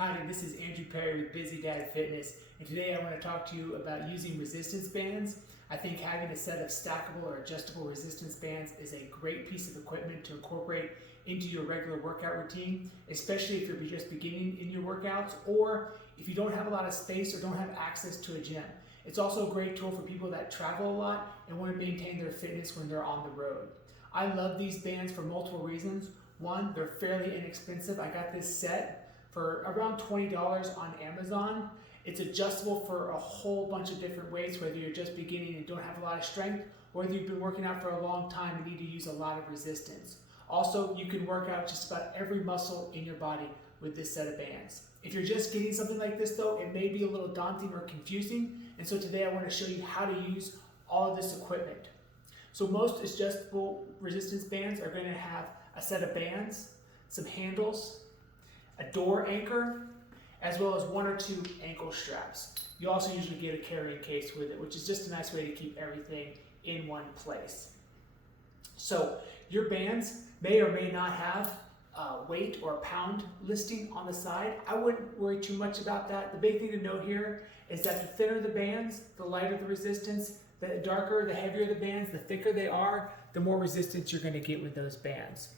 Howdy, this is Andrew Perry with Busy Dad Fitness, and today I want to talk to you about using resistance bands. I think having a set of stackable or adjustable resistance bands is a great piece of equipment to incorporate into your regular workout routine, especially if you're just beginning in your workouts or if you don't have a lot of space or don't have access to a gym. It's also a great tool for people that travel a lot and want to maintain their fitness when they're on the road. I love these bands for multiple reasons. One, they're fairly inexpensive. I got this set for around $20 on Amazon. It's adjustable for a whole bunch of different weights, whether you're just beginning and don't have a lot of strength, or whether you've been working out for a long time and need to use a lot of resistance. Also, you can work out just about every muscle in your body with this set of bands. If you're just getting something like this though, it may be a little daunting or confusing, and so today I want to show you how to use all of this equipment. So most adjustable resistance bands are going to have a set of bands, some handles, a door anchor, as well as one or two ankle straps. You also usually get a carrying case with it, which is just a nice way to keep everything in one place. So your bands may or may not have a weight or a pound listing on the side. I wouldn't worry too much about that. The big thing to note here is that the thinner the bands, the lighter the resistance, the darker, the heavier the bands, the thicker they are, the more resistance you're going to get with those bands.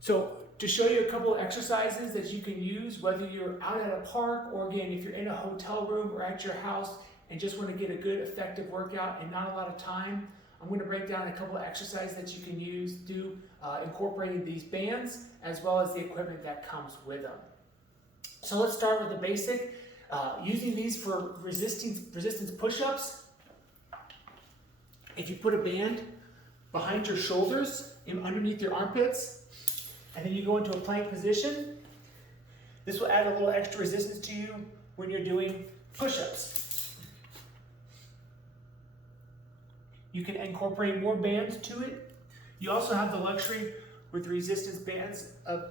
So to show you a couple of exercises that you can use, whether you're out at a park or again, if you're in a hotel room or at your house and just want to get a good effective workout and not a lot of time, I'm going to break down a couple of exercises that you can do incorporating these bands as well as the equipment that comes with them. So let's start with the basic. Using these for resistance push-ups. If you put a band behind your shoulders and underneath your armpits, and then you go into a plank position, this will add a little extra resistance to you when you're doing push-ups. You can incorporate more bands to it. You also have the luxury with resistance bands of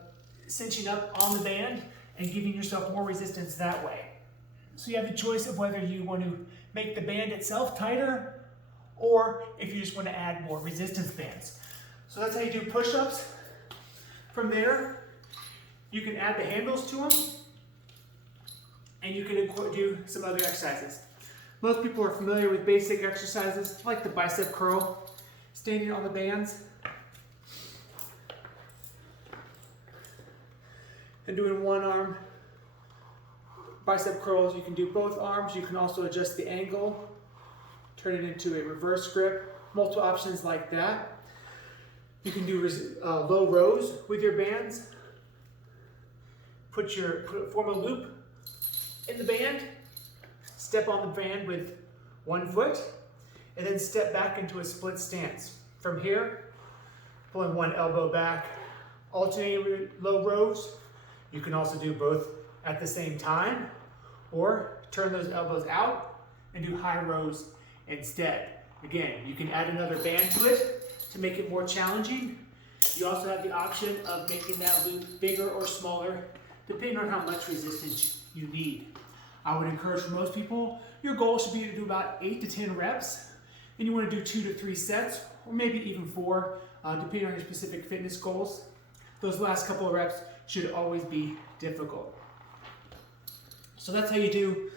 cinching up on the band and giving yourself more resistance that way. So you have the choice of whether you want to make the band itself tighter or if you just want to add more resistance bands. So that's how you do push-ups. From there, you can add the handles to them, and you can do some other exercises. Most people are familiar with basic exercises like the bicep curl, standing on the bands, and doing one arm bicep curls. You can do both arms. You can also adjust the angle, turn it into a reverse grip, multiple options like that. You can do low rows with your bands. Form a loop in the band, step on the band with one foot, and then step back into a split stance. From here, pulling one elbow back, alternating low rows. You can also do both at the same time, or turn those elbows out and do high rows instead. Again, you can add another band to it to make it more challenging. You also have the option of making that loop bigger or smaller, depending on how much resistance you need. I would encourage for most people, your goal should be to do about 8 to 10 reps, and you want to do 2 to 3 sets, or maybe even 4, depending on your specific fitness goals. Those last couple of reps should always be difficult. So that's how you do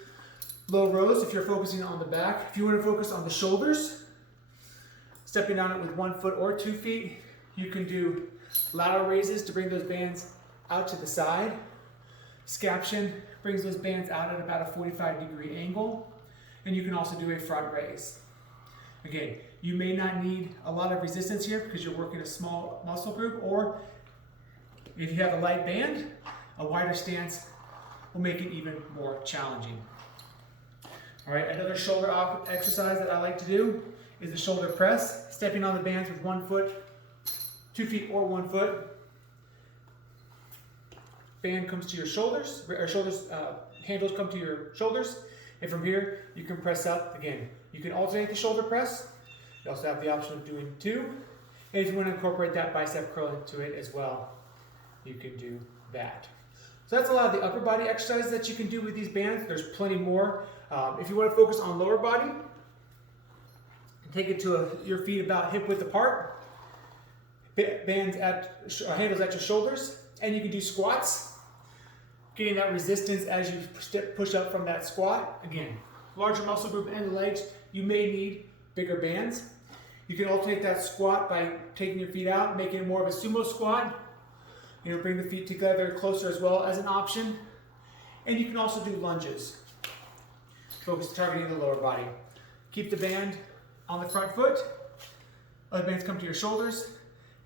low rows if you're focusing on the back. If you want to focus on the shoulders, stepping on it with 1 foot or 2 feet, you can do lateral raises to bring those bands out to the side. Scaption brings those bands out at about a 45-degree angle. And you can also do a front raise. Again, you may not need a lot of resistance here because you're working a small muscle group, or if you have a light band, a wider stance will make it even more challenging. All right, another shoulder exercise that I like to do is the shoulder press, stepping on the bands with 1 foot, 2 feet or 1 foot. Band comes to your shoulders, handles come to your shoulders, and from here you can press up. Again, you can alternate the shoulder press. You also have the option of doing 2, and if you want to incorporate that bicep curl into it as well, you can do that. So that's a lot of the upper body exercises that you can do with these bands. There's plenty more. If you want to focus on lower body, take it to your feet about hip width apart. Bands handles at your shoulders, and you can do squats. getting that resistance as you push up from that squat. Again, larger muscle group and the legs, you may need bigger bands. You can alternate that squat by taking your feet out, making it more of a sumo squat. Bring the feet together closer as well as an option. And you can also do lunges. Focus targeting the lower body. Keep the band on the front foot. Other bands come to your shoulders,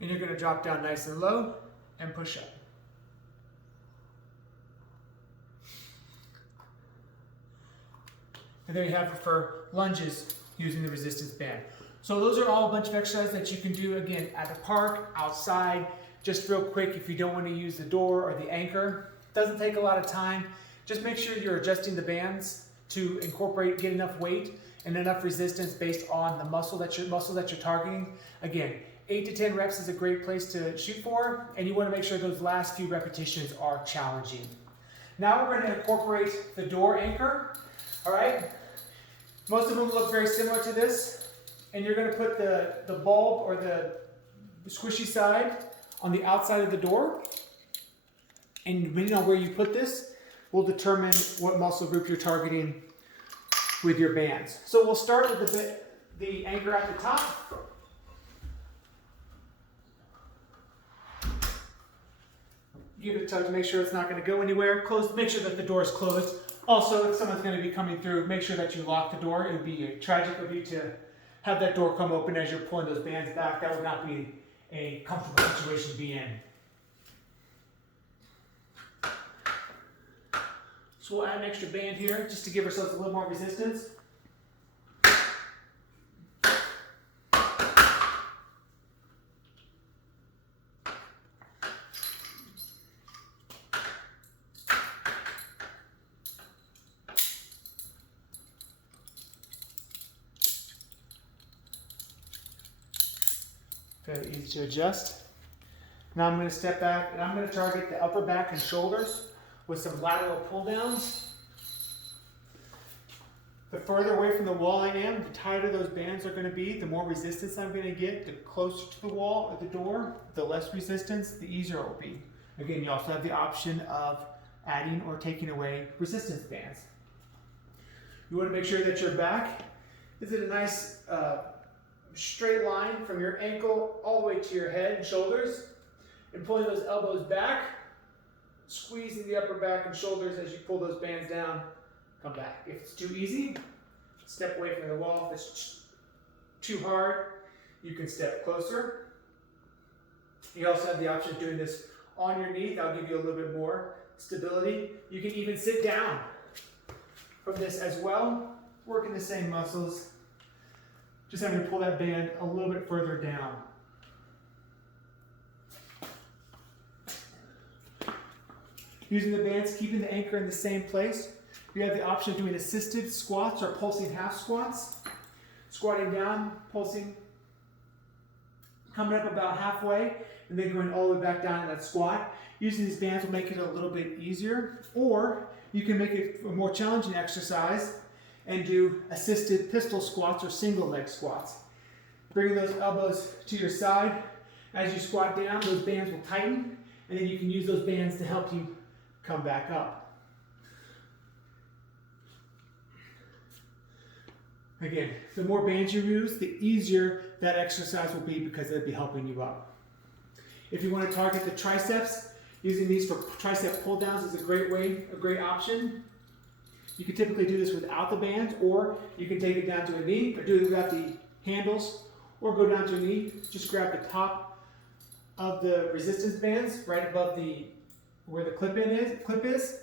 and you're going to drop down nice and low and push up. And there you have it for lunges using the resistance band. So those are all a bunch of exercises that you can do, again, at the park, outside, just real quick if you don't want to use the door or the anchor. Doesn't take a lot of time. Just make sure you're adjusting the bands to incorporate, get enough weight and enough resistance based on the muscle that you're targeting. Again, 8 to 10 reps is a great place to shoot for, and you want to make sure those last few repetitions are challenging. Now we're going to incorporate the door anchor. All right, most of them look very similar to this, and you're going to put the bulb or the squishy side on the outside of the door, and depending on where you put this will determine what muscle group you're targeting with your bands. So we'll start with the anchor at the top. Give it a tug to make sure it's not going to go anywhere. Make sure that the door is closed. Also, if someone's going to be coming through, make sure that you lock the door. It would be tragic of you to have that door come open as you're pulling those bands back. That would not be a comfortable situation to be in. So we'll add an extra band here just to give ourselves a little more resistance. Fairly easy to adjust. Now I'm going to step back and I'm going to target the upper back and shoulders with some lateral pull downs. The further away from the wall I am, the tighter those bands are going to be, the more resistance I'm going to get. The closer to the wall or the door, the less resistance, the easier it will be. Again, you also have the option of adding or taking away resistance bands. You want to make sure that your back is at a nice straight line from your ankle all the way to your head and shoulders, and pulling those elbows back, squeezing the upper back and shoulders as you pull those bands down, come back. If it's too easy, step away from the wall. If it's too hard, you can step closer. You also have the option of doing this on your knee. That'll give you a little bit more stability. You can even sit down from this as well, working the same muscles. Just having to pull that band a little bit further down. Using the bands, keeping the anchor in the same place. You have the option of doing assisted squats or pulsing half squats. Squatting down, pulsing, coming up about halfway, and then going all the way back down in that squat. Using these bands will make it a little bit easier, or you can make it a more challenging exercise and do assisted pistol squats or single leg squats. Bringing those elbows to your side. As you squat down, those bands will tighten, and then you can use those bands to help you come back up. Again, the more bands you use, the easier that exercise will be because it'll be helping you up. If you want to target the triceps, using these for tricep pull downs is a great option. You can typically do this without the bands, or you can take it down to a knee, or do it without the handles, or go down to a knee. Just grab the top of the resistance bands right above where the clip is,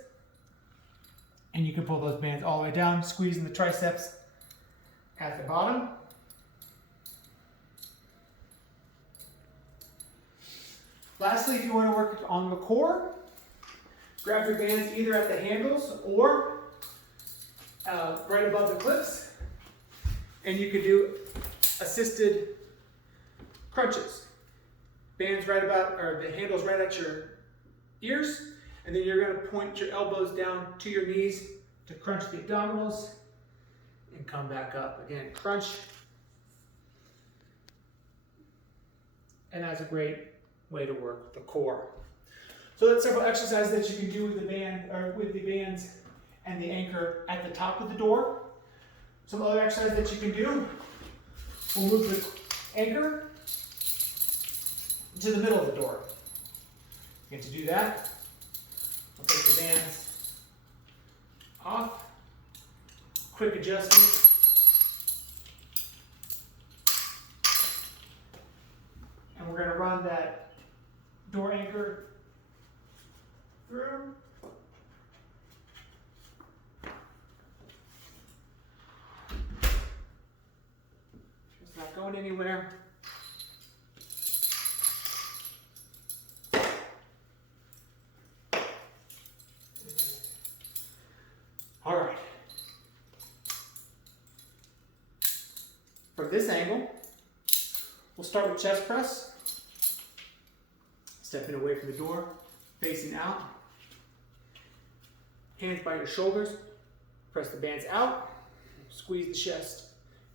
and you can pull those bands all the way down, squeezing the triceps at the bottom. Lastly, if you want to work on the core, grab your bands either at the handles or right above the clips, and you could do assisted crunches. Bands right about, or the handles right at your ears, and then you're going to point your elbows down to your knees to crunch the abdominals and come back up. Again, crunch. And that's a great way to work the core. So that's several exercises that you can do with the band or with the bands and the anchor at the top of the door. Some other exercises that you can do. We'll move the anchor to the middle of the door. And to do that, I'll take the bands off. Quick adjustment. And we're going to run that door anchor through. It's not going anywhere. All right. From this angle, we'll start with chest press. Stepping away from the door, facing out. Hands by your shoulders. Press the bands out. Squeeze the chest,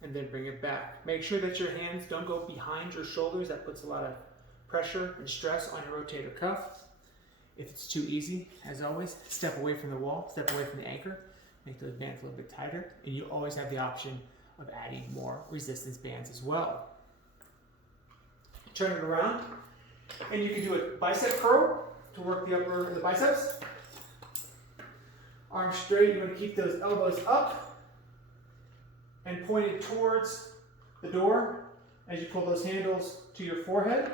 and then bring it back. Make sure that your hands don't go behind your shoulders. That puts a lot of pressure and stress on your rotator cuff. If it's too easy, as always, step away from the wall, step away from the anchor. Make those bands a little bit tighter, and you always have the option of adding more resistance bands as well. Turn it around, and you can do a bicep curl to work the upper of the biceps. Arms straight, you want to keep those elbows up and pointed towards the door as you pull those handles to your forehead.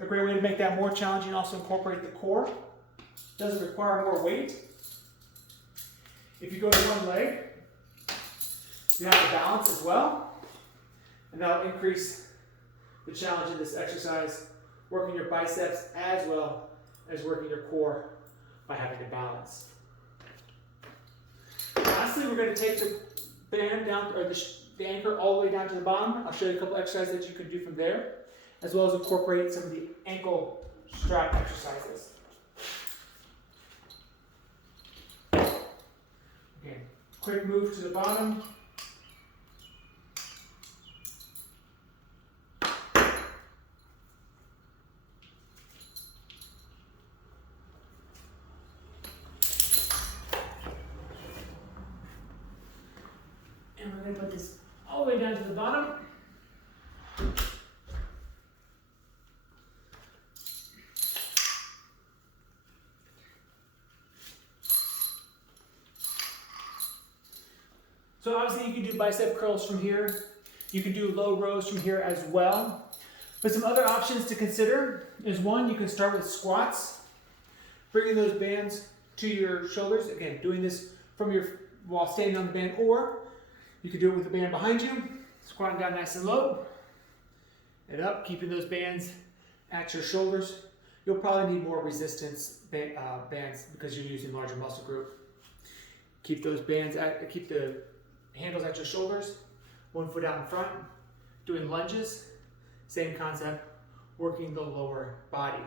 A great way to make that more challenging, also incorporate the core. Doesn't require more weight. If you go to one leg, you have to balance as well. And that'll increase the challenge in this exercise, working your biceps as well as working your core by having to balance. Lastly, we're going to take the band down, or the anchor all the way down to the bottom. I'll show you a couple exercises that you can do from there, as well as incorporate some of the ankle strap exercises. Again, quick move to the bottom. And we're going to put this all the way down to the bottom. So obviously you can do bicep curls from here. You can do low rows from here as well. But some other options to consider is one, you can start with squats, bringing those bands to your shoulders. Again, doing this from while standing on the band, or you could do it with the band behind you, squatting down nice and low, and up, keeping those bands at your shoulders. You'll probably need more resistance bands because you're using larger muscle group. Keep those bands keep the handles at your shoulders, 1 foot out in front. Doing lunges, same concept, working the lower body.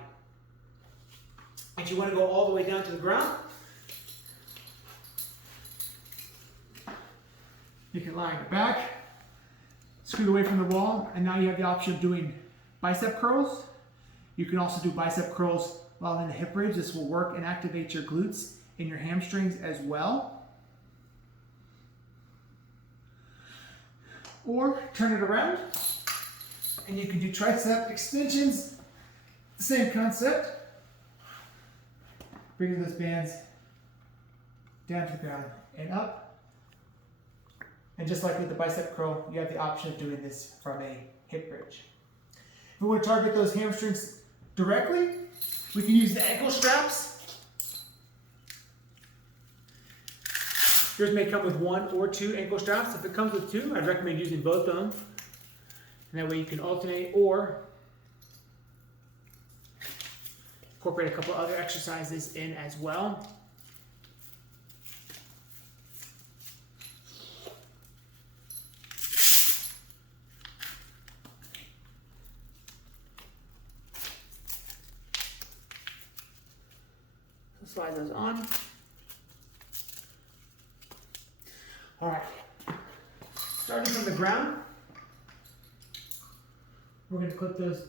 If you want to go all the way down to the ground, you can lie on your back, scoot away from the wall, and now you have the option of doing bicep curls. You can also do bicep curls while in the hip bridge. This will work and activate your glutes and your hamstrings as well. Or turn it around, and you can do tricep extensions, same concept. Bringing those bands down to the ground and up. And just like with the bicep curl, you have the option of doing this from a hip bridge. If we want to target those hamstrings directly, we can use the ankle straps. Yours may come with 1 or 2 ankle straps. If it comes with 2, I'd recommend using both of them. And that way you can alternate or incorporate a couple other exercises in as well. Slide those on. All right, starting from the ground, we're going to clip those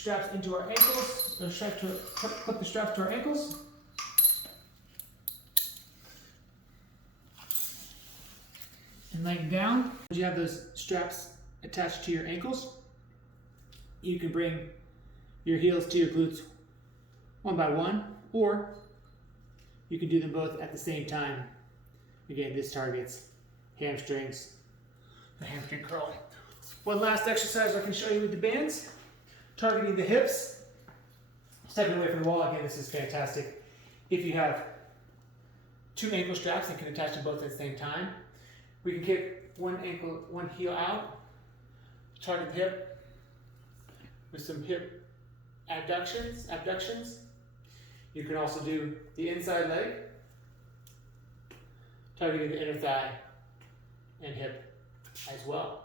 straps into our ankles, clip the straps to our ankles. And laying down, you have those straps attached to your ankles. You can bring your heels to your glutes one by one, or you can do them both at the same time. Again, this targets hamstrings, the hamstring curl. One last exercise I can show you with the bands, targeting the hips, stepping away from the wall. Again, this is fantastic. If you have two ankle straps and can attach them both at the same time, we can kick one heel out, target the hip with some hip abductions. You can also do the inside leg, targeting the inner thigh and hip as well.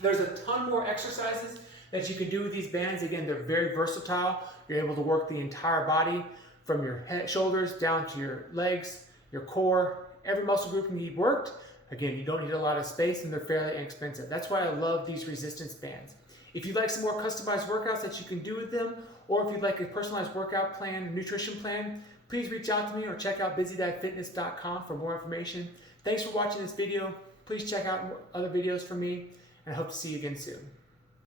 There's a ton more exercises that you can do with these bands. Again, they're very versatile. You're able to work the entire body from your head, shoulders down to your legs, your core. Every muscle group can be worked. Again, you don't need a lot of space and they're fairly inexpensive. That's why I love these resistance bands. If you'd like some more customized workouts that you can do with them, or if you'd like a personalized workout plan, nutrition plan, please reach out to me or check out busydadfitness.com for more information. Thanks for watching this video. Please check out other videos from me, and I hope to see you again soon.